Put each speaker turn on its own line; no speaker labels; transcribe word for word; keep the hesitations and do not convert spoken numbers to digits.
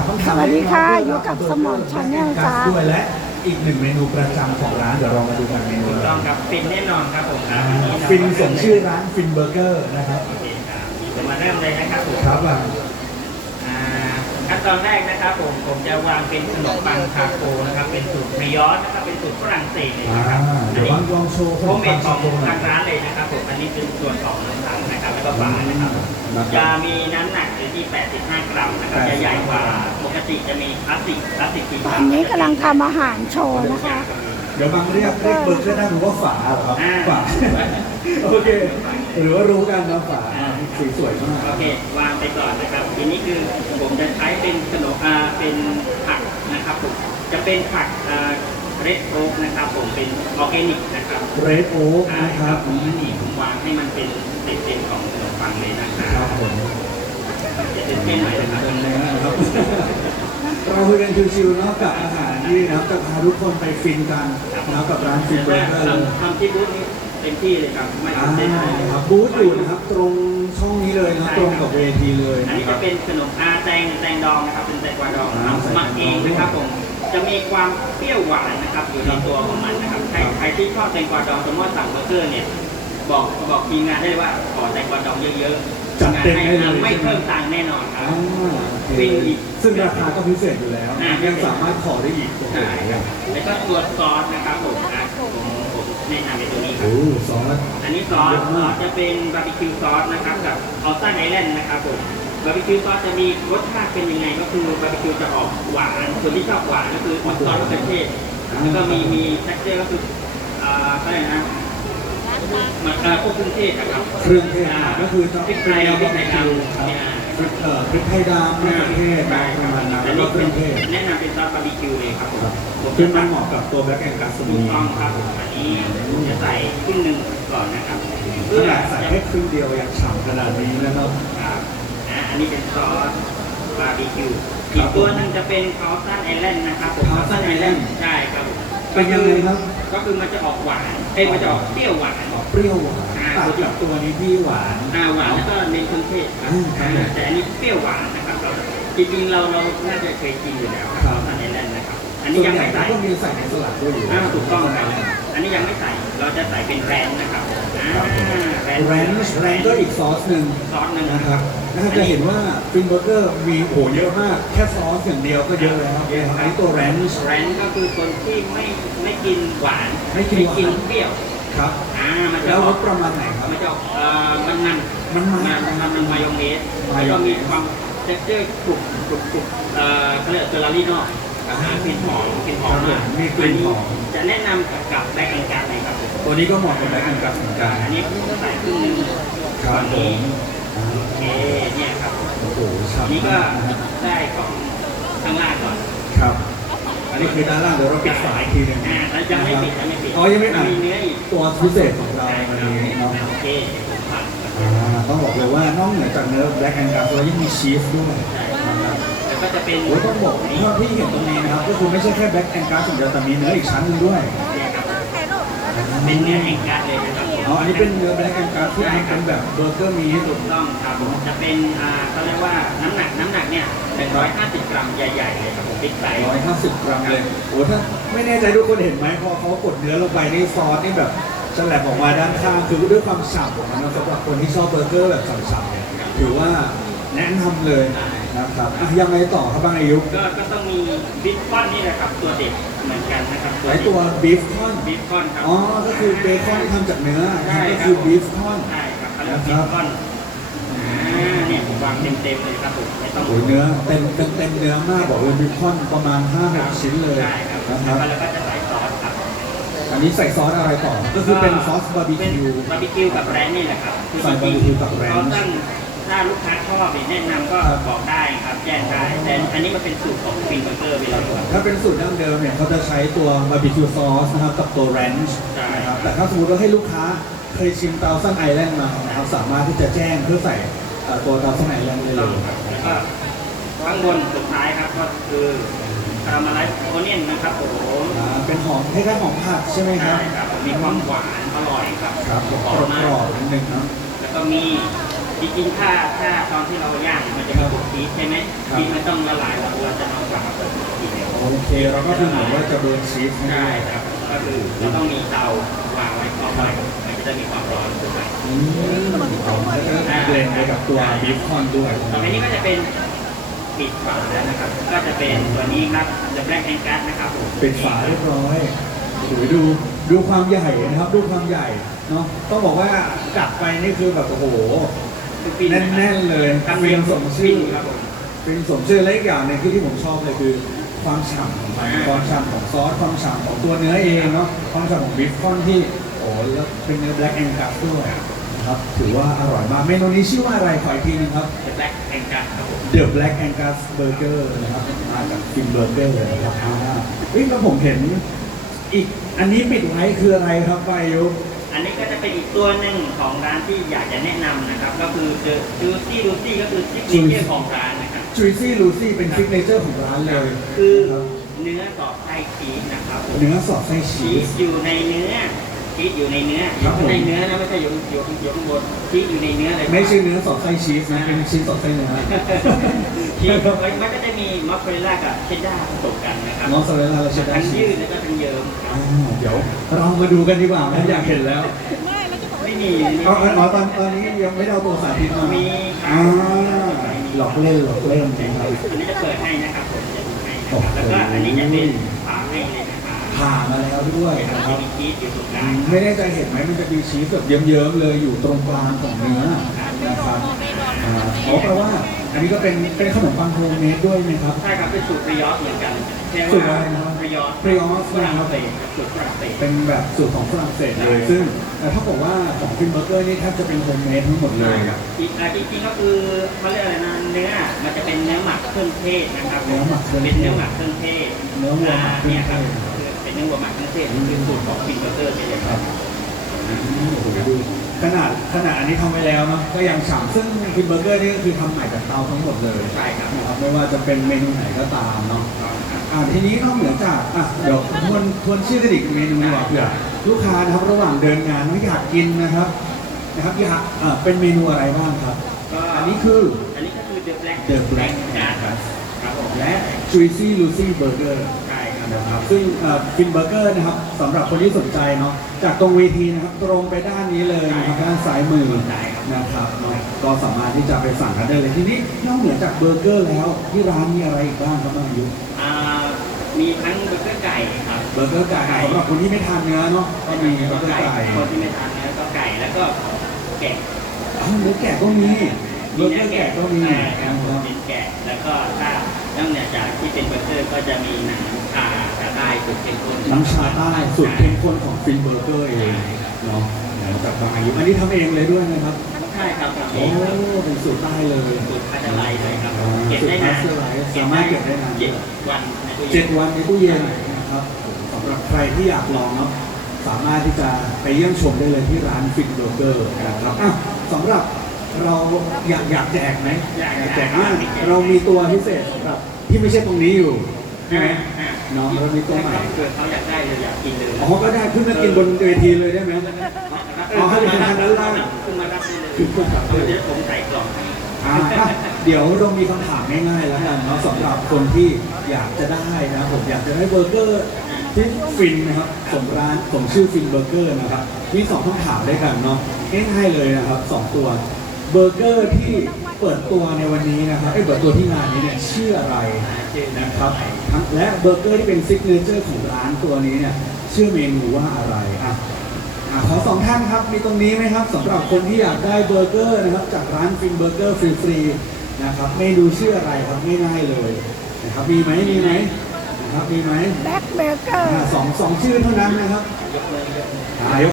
ต้องทำ
สวัสดีค่ะอยู่กับสมอน Channel จ้า
ด้วยและอีกหนึ่งเมนูประจำของร้านเดี๋ยวเรามาดูกันเมนู
ถูกต้องครับฟินแน่นอนครับผม
อ่าฟินสมชื่อร้านฟินเบอร์เกอร์นะครับ
โอเคครับเดี๋ยวมาเริ่มเลยนะครับผม
ครับอ่ะ
อ่าขั้นตอนแรกนะครับผมผมจะวางเป็นขนมปังทาโกนะครับเป็นสูตรเมยอสนะครับเป็นสูตรฝรั่งเศสเลย
อ่า
นะครับ
เดี๋ยวลองลองโชว์ข
โฮ
น
ม
ม
เม
ปั
ด
ง
ข
ซา
อง
โกหน่อ
ทาย งร้านเลยนะครับผมอันนี้เป็นส่วนของน้ำตาลนะครับแล้วก็ฝานะครับ
นะครับ
จะมีน้ำหนักอยู่ที่แปดสิบห้ากรัมนะครับจะใหญ่กว่าปกติจะมีพลาสติกพลาสติกสี
ตอ
ขาน ว
นี้กำลังทำอาหารโชว์นะคะ
เดี๋ยวบางเรียกเรียกเบอร์เกอร์ได้หรือว่าฝาเหรอครับ
อ่า
ฝาโอเคหรือว่ารู้กันนะฝาสีสวยมาก
โอเควางไปก่อนนะครับทีนี้คือผมจะใช้เป็นขนมอ่าเป็นผักนะครับผมจะเป็นผักอ่าเรดโอ๊กนะครับผมเป็นออร์แกนิกนะครับ
เรดโอ๊ก
ใช่
นะค
ค
รั
รั
บบ
ผมอันนี้ผมวางให้มันเป็นเศษๆของขนมปังเลยนะค
ค
รั
รั
บบ
ผม
จะตื่นเต้นหน่อยนะครับ
เป็นเนื้อนะครับเราคุยกันชิวๆเนาะกับอาหารที่นะครับจะพาทุกคนไปฟินกันนะครับกับร้านฟินเบอร์เกอร์เลย
ทำที่บูธนี้เต็มที่เลยครับไม่
อ่า
ตื่นเต้นเลย
ครับบูธอยู่นะครับตรงช่องนี้เลยนะครับตรงกับเวทีเลย
อัน
นะ
นี้
ครั
จะ
บ
เป็นขนมอาแตงแตงดองนะครับเป็นแตงกวาดอง
อ่า
ทำหมักเองนะครับผมจะมีความเปรี้ยวหวานนะครับอยู่ในตัวของมันนะครับใครใครที่ชอบแตงกวาดองสมมติว่าสั่งเบอร์เกอร์เนี่ยบอกบอกทีมงานได้เลยว่าขอแตงกวาดองเยอะๆ
จัด
งาน
เต็ม
ให้
ได้เลย
ไม่เพิ่มตังค์แน่นอนครับ
อ่าโอเค
ฟินอีก
ซึ่งราคาก็พิเศษอยู่แล้ว
อ่า
ยังสามารถขอได้อีกโอ้โห
ใช่ครับแล้วก็ตัวซอสนะครับผมนะผมผมแนะนำเป็นตัวนี้ครับ
โอ้ซอส
อันนี้ซอสจะเป็นบาร์บีคิวซอสนะครับกับออสตันไอแลนด์นะครับผมบาร์บีคิวซอสจะมีรสชาติเป็นยังไงก็คือบาร์บีคิวจะออกหวานคนที่ชอบหวานก็คือออกซอสมะเขือเทศแล้วก็มีมีแท็กเจอร์ก็คืออ่าอะไรนะมันเอ่อพวกเครื่องเทศนะครับ
เครื่องเทศก็คือจะ
พริกไทย
เป็น
พริกไทยด
ครับ
ำเนี่ย
พริกเอ่อพริกไทยดำมะเขือเทศ
ใช่
ประมาณนั้น
อั
แล้ว
น
ก็
นี้
เครื่องเทศ
แนะนำเป็นซอสบาร์บีคิวเลยครับผม
ครับ
ผม
ซึ่
จะ
งมัน
ตัก
เหมาะกับตัวแบล็กแอนด์กัส
ถู
มี
กต้องครับผมอันนี้ผมจะใส่ครึ่งหนึ่งก่อนนะครับ
ข
เพื่อ
นาดใส่
จะ
แค่ครึ่งเดียวยังฉ่ำขนาดนี้แล้วก็
ครับอ่าอันนี้เป็นซอสบาร์บีคิว
ค
อี
รั
ก
บ
ตัวหนึงจะเป็นคาสตันไอแลนด์นะครับผม
Thousand Island
ใช่ครับผม
เป็นยังไงครับ
ก็คือมันจะออกหวานเอ้ยมันจะออกเปรี้ยวหวาน
ออกเปรี้ยวหวาน
อ่า
ตัดกับตัวนี้ที่หวาน
อ่าหวานแล้วก็เน้นเครื่องเทศครับ
อืมครับ
อ่าแต่อันนี้เปรี้ยวหวานนะครับเราจริงๆเราเราน่าจะเคยกินอยู่แล้วครับ
ครับ
คาสตันไอแลนด์นะครับอันนี้
ส่วน
ยัง
ใหญ่
ไม่ใส่
ก็มีใส่ในสลัดด้วยอยู่
อ่าถูกต้องครับอันนี้ยังไม่ใส่เราจะใส่เป็นแรนนะครับอ่า
แรนช์แรนช์ก็อีกซอสหนึ่ง
ซอสหนึ่ง
นะครับนะครับจะเห็นว่าฟินเบอร์เกอร์มีโหเยอะมาก แค่ซอสอย่างเดียวก็เยอะแล้วอันนี้ตัวแรนช์
แรนก็คือคนที่ไม่ไม่กินหวาน
ไม่กินหวาน
เปรี้ยว
ครับ
อ่ามันจะ
แล้ว
อ
ร
อก
สประมาณไหนครับ
มันจะออกเอ่อมันมัน
มันมัน
มันมันมันมายองเนส
มา
แล้ว
ย
ก็
องเนส
มีความเท็กเจอร์กรุบกรุบกรุบเอ่อเขาเรียกเจลารี่นอกอ่ากลิ่นหอมกลิ่นหอมมาก
มีกลิ่นหอม
นนี้จะแนะนำกับกับแบล็กแองกัสเลยครับผม
ตัวนี้ก็เหมาะกับแบล็กแอนด์กัสเหมือนกัน
อันนี้ผมใส่ครึ่งหนึง
ครับ
ฝั่งนี้
ผม
โอเคเนี่ยครับ
โอ้โห
อั
ฉ่ำ
นนี้ก็
มากนะครับ
ได้ของข้างล่างก่อน
ครับ อันนี้คือด้านล่างเดี๋ยวเราปิดฝาอีกทีหนึง
อ่าแล้วยังไม่ปิดยังไม่ปิด
อ๋อยังไม่อ่ะ
มีเนื้ออีก
ตัวพิเศษของเราวันนี้เนาะ
โอเคครับ
อ่าต้องบอกเลยว่านอกเหนือจากเนื้อแบล็กแอนด์กัสแล้วยังมีชีสด้วยนะครับ
แล้วก็จะเป็น
โอ้ยต้องบอกเท่าที่เห็นตรงนี้นะครับก็คือไม่ใช่แค่แบล็กแอนด์กัสอย่างเดียวแต่มีเนื้ออีกชั้นหนึงด้วย
เนี่ยครับเป็นเนื้อแห่งการเลยนะครับ
อ๋ออันนี้เป็นเนื้อแบล็กแอนด์กัสที่มันเป็นแบบเบอร์เกอร์มีให้ดู
ถูกต้องครับผมจะเป็นอ่าเขาเรียกว่าน้ำหนักน้ำหนักเนี่ยหนึ่งร้อยห้าสิบกรัมใหญ่ๆเลยครับผมบิ๊กไซส์
ร้อยห้าสิบกรัมเลยโอ้ถ้าไม่แน่ใจทุกคนเห็นไหมพอเขากดเนื้อลงไปนี่ซอสนี่แบบฉลับออกมาด้านข้างคือด้วยความฉ่ำของมันนะสำหรับคนที่ชอบเบอร์เกอร์แบบฉ่ำๆเนี่ยถือว่าแนะนำเลยนะครับอ่ะยังไงต่อครับบางอายุ
ก็ก็ต้องมีบิ๊กคอนนี่แหละครับตัวเด็ดเหมือนกันนะครับ
ไอตัวบีฟคอน
บิ๊กคอนครับ
อ๋อก็คือเบคอนที่ทำจากเนื้อ
ใช่
นี่ก็
รับ
คือบีฟคอน
ใช่ครับเขาเรียกว่าบิ๊กคอนอ่าเนี่ยผมวางเต็มๆเลยครับผมไม่ต้อง
โอ้ยเนื้อเต็มเต็มเต็มเนื้อมากบอกเลยบีคอนประมาณห้าหกชิ้นเลย
ใช่ครับ
นะครับ
แล้วก็จะใส่ซอสครับ
อันนี้ใส่ซอสอะไรต่อ ก็คือเป็นซอสบาร์บีคิว
บาร์บีคิวกับแรนนี่แหละครับ
ใส่บาร์บีคิวกับแรน
เขาตั้งถ้าลูกค้าชอบเนี่ยแนะนำก็
ครับ
บอกได้ครับแจ้งได้แต่อันนี้มันเป็นสูตรของฟินเบอร์เกอร์เวลาทำ
ถ้าเป็นสูตรดั้งเดิมเนี่ยเขาจะใช้ตัวบาร์บีคิวซอสนะครับกับตัวแรนช์
ใช่
นะครับแต่ถ้าสมมติว่าให้ลูกค้าเคยชิมเตาซันไอแลนด์มานะครับสามารถที่จะแจ้งเพื่อใส่เอ่อตัวเตาซันไอแลนด์ได้เลย
แล้วก็ข้างบนสุดท้ายครับก็คือคาราเมลไลซ์โอเนียนนะครับผม
อ่าเป็นหอมคล้ายๆหอมผัดใช่ไหมค
ใช่
รับ
ครับมีความหวานอร่อยครับ
ครับ
ก
ก
ร
ร
อบมาก
อบๆนิดนึงเนาะ
แล้วก็มีจริงๆถ้าถ้าตอนที่เราย่างมันจะมีบุกชีสใช่ไหม
ครับ
ชีสมันต้องละลายเราเราจะ
โอเคเราก็คือเหมือนว่าจะเบิร์นชีส
ใช่ครับก็คือเราต้องมีเตาวางไว้ครอบไว้มันก็จะมีความร้อนขึ้นไป
อืมเอาแล้วก็เบลนด์ไปกับตัวบีฟคอนด้วย
ต่อไปนี้ก็จะเป็นปิดฝาแล้วนะครับ ก็จะเป็นตัวนี้ครับ The Black Angus นะครับผม
เป็นฝาเรียบร้อยโอ้ยดูดูความใหญ่นะครับดูความใหญ่เนาะต้องบอกว่ากัดไปนี่คือแบบโอ้โห
คือปิ้ง
แน่นๆเลย
ครับ
ฟิล์มสมชื่อ
ปิ้งครับผม
ฟิล์มสมชื่อและอีกอย่างหนึงคือที่ผมชอบเลยคือความฉ่ำของมัน
อ่า
ความฉ่ำของซอสความฉ่ำของตัวเนื้อเองเนาะความฉ่ำของบีฟคอนที่โอ้แล้วเป็นเนื้อแบล็กแองกัสด้วยนะครับถือว่าอร่อยมากเมนูนี้ชื่อว่าอะไรขออีกทีหนึงครับ
The Black Angus ครับผม
The Black Angus Burger นะครับมาจากฟินเบอร์เกอร์เลยนะครับอ่าเฮ้ยแล้วผมเห็นอีกอันนี้ปิดไว้คืออะไรครับไปยุ
อันนี้ก็จะเป็นอีกตัวหนึ่งของร้านที่อยากจะแนะนำนะครับ ก็คือ The Juicy Lucy ก็คือซิกเนเจอร์ของร้านนะครับ
Juicy Lucy เป็นซิกเนเจอร์ของร้านเลย
คือ
รับ
เนื้อสอดไส้ชีสนะครับผม
เนื้อสอดไส้ชี
ชี
ส
สอยู่ในเนื้อชีสอยู่ในเนื้ออ
ครั
ยู่
บ
ข้างใน
ผม
เนื้อนะไม่ใช่อยู่อยู่อยู่ข้างบนชีสอยู่ในเนื้อเลย
ไม่ใช่เนื้อสอดไส้ชีสนะเป็นชีสสอดไส้เนื้อ
ชีสมันก็จะมีมอสซาเรลล่ากับเชดดาร์ผสมกันนะครับ
มอสซาเรลล่าและเชดดา
ทั้ง
ร์ชี
ยื
ส
ดแล้วก็ทั้งเยิ้มครับ
อ่าเดี๋ยวเรามาดูกันดีกว่านะอยากเห็นแล้ว
ไม่มี
อ๋ออ๋อตอนตอนนี้ยังไม่ได้เอาตัวสาธิตมา
มี
อ่าหลอกเล่นหลอกเล่นนะครับ
อันนี้จะเปิดให้นะครับผมจะดูให้นะครับแล้วก็อันนี้จะเป็นฝาให้เลยนะครับ
ผ่ามาแล้วด้วยนะค
จะ
รับ
มีชีสอยู่ตรงกลาง
ไม่แน่ใจเห็นไหมมันจะมีชีสแบบเยิ้มๆเลยอยู่ตรงกลางของเนื้อนะครับอ่าอ๋อแปลว่า อันนี้ก็เป็นเป็นขนมปังโฮมเมดด้วยไหมครับ
ใช่ครับเป็นสูตรปริยอสเหมือนกันแค่
สูตร
ว่า
อะไรนะครับ
ปริยอส
ปริยอส
ฝรั่งเศสครับสูตรฝรั่งเศส
เป็นแบบสูตรของฝรั่งเศสเลย ซึ่งแต่ถ้าบอกว่าของฟินเบอร์เกอร์นี่แทบจะเป็นโฮมเมดทั้งหมดเลย
อีกอ่าจริงๆก็คือเขาเรียกอะไรนะเนื้อมันจะเป็นเนื้อหมักเครื่องเทศนะครับ
เนื้อหมักเครื่องเทศ
เป็นเนื้อหมักเครื่องเทศ
เนื้อวัวหมักเครื่องเทศ
เนี่ยครับคือเป็นเนื้อวัวหมักเครื่องเทศนี่คือสูตรของฟินเบอร์เกอร์เลยครับ
อืมโอ้โหดูขนาดขนาดอันนี้ทำไว้แล้วเนาะก็ยังฉ่ำซึ่งฟินเบอร์เกอร์นี่ก็คือทำใหม่จากเตาทั้งหมดเลย
ใช่ครับ
นะครับไม่ว่าจะเป็นเมนูไหนก็ตามเนาะ อ่าทีนี้นอกเหนือจากอ่ะเดี๋ยวทวนทวนชื่อกันอีกเมนูดีกว่าเผื่อลูกค้านะครับระหว่างเดินงานไม่อยากกินนะครับนะครับอยากเอ่อเป็นเมนูอะไรบ้างครับ
ก็
อันนี้คือ
อันนี้ก็คือ The Black
The Black
Angus ครับผม
และ Juicy Lucy Burger
ใช่ครับ
นะครับซึ่งฟินเบอร์เกอร์นะครับสำหรับคนที่สนใจเนาะจากตรงเวทีนะครับตรงไปด้านนี้เลยนะครับด้านซ้ายมือนะครับเนาะก็สามารถที่จะไปสั่งกันได้เลยทีนี้นอกเหนือจากเบอร์เกอร์แล้วที่ร้านมีอะไรอีกบ้างครับน้องอายุ
อ่ามีทั้งเบอร์เกอร์ไก่ครับ
เบอร์เกอร์ไก่สำหรับคนที่ไม่ทานเนื้อเนาะก็มีเบอร์เกอร์ไก่
คนที่ไม่ทานเนื้อก็ไก่แล้วก็แกะ
อ้าวเนื้อแกะก็มีเบอร์เกอร์แกะก็มี
ใช่ครับ
นะครับ
เป็นแกะแล้วก็ถ้านอกเหนือจากที่เป็นเบอร์เกอร์ก็จะมีหนังชาชาใต้สูตรเข้มข้น
น้ำชาใต้สูตรเข้มข้นของฟินเบอร์เกอร์เองเนาะจากบางอายุอันนี้ทำเองเลยด้วยนะครับ
ใช่ครับทำเอ
โอ้
งครับ
เป็นสูตรใต้เลย
สูตรพัชไลเลยครับ
อ่า
เก็บได้นาน
สูตร Pasteurize สามารถเก็บได้นาน
เจ็ดวันในตู้
เจ็
เย็
ด
น
วันในตู้เย็นนะครับสำหรับใครที่อยากลองเนาะสามารถที่จะไปเยี่ยมชมได้เลยที่ร้านฟินเบอร์เกอร์นะครับอ่ะสำหรับเราอยากอยากแจกไหม
อยาก
แจกอ่ะเรามีตัวพิเศษสำหรับที่ไม่ใช่ตรงนี้อยู่ใช่ไหม
อ่า
น้องเรามีตัวใหม่
เกิดเขาอยากได้เลยอยากกินเลย
อ๋อก็ได้เพิ่งมากินบนเวทีเลยได้ไหม อ๋อให้เป็นทางด้านล่าง
ขึ้นมารับได้เลย
คือคนขับ
เรา
เลย
จะผมใส่กล่องให้
อ่าอ่ะเดี๋ยวเรามีคำถามง่ายๆแล้วกันเนาะสำหรับคนที่อยากจะได้นะผมอยากจะได้เบอร์เกอร์ที่ฟินนะครับสมร้านสมชื่อฟินเบอร์เกอร์นะครับมีสองคำถามด้วยกันเนาะง่ายๆเลยนะครับสองตัวเบอร์เกอร์ที่เปิดตัวในวันนี้นะครับไอ้ยเปิดตัวที่งานนี้เนี่ยชื่ออะไรนะครับทั้งและเบอร์เกอร์ที่เป็นซิกเนเจอร์ของร้านตัวนี้เนี่ยชื่อเมนูว่าอะไรอ่ะ อ่ะขอสองท่านครับมีตรงนี้ไหมครับสำหรับคนที่อยากได้เบอร์เกอร์นะครับจากร้านฟินเบอร์เกอร์ฟรีๆนะครับเมนูชื่ออะไรครับง่ายๆเลยนะครับมีไหมมีไหมนะครับมีไหม
แบ็คเบเกอร์
อ่าสองสองชื่อเท่านั้นนะครับ
ยกเลยยกเลย
อ่ายก